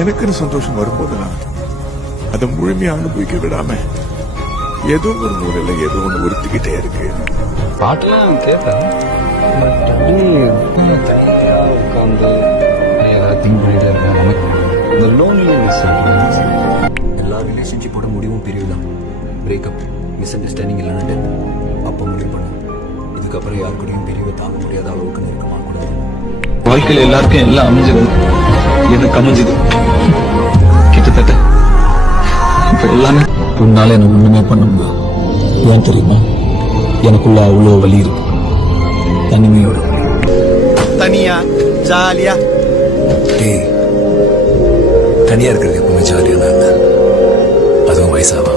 எனக்குன்னு சந்தோஷம் வரும்போதெல்லாம் அதை முழுமையா அனுபவிக்க விடாம ஏதோ ஒரு மூலையில ஏதோ ஒண்ணு உறுத்திக்கிட்டே இருக்கு. பாட்டெல்லாம் கேட்பேன், பட் தனியா உட்காந்து எல்லாத்தையும் பண்ணிட்டு இருக்கேன். நமக்கு இந்த லோன்லினஸ் எல்லா ரிலேஷன்ஷிப்போட முடிவும் பிரிவு தான். பிரேக்கப், மிஸ் அண்டர்ஸ்டாண்டிங் இல்லைன்னு அப்போ முடிவு பண்ணேன். இதுக்கப்புறம் யாரு கூடயும் பிரிவை தாங்க முடியாத அளவுக்கு நெருக்கமாக கூடாது. வாழ்க்கையில் எல்லாருக்கும் எல்லாம் அமைஞ்சது, எனக்கு அமைஞ்சது கிட்டத்தட்ட இப்ப எல்லாமே உன்னால எனக்கு ஒண்ணுமே பண்ண முடியும். ஏன் தெரியுமா? எனக்குள்ள அவ்வளோ வலி இருக்கு, தனிமையோட வலி. தனியா ஜாலியா டேய், தனியா இருக்கிறது எப்பவுமே ஜாலியான அதுவும் வயசாவா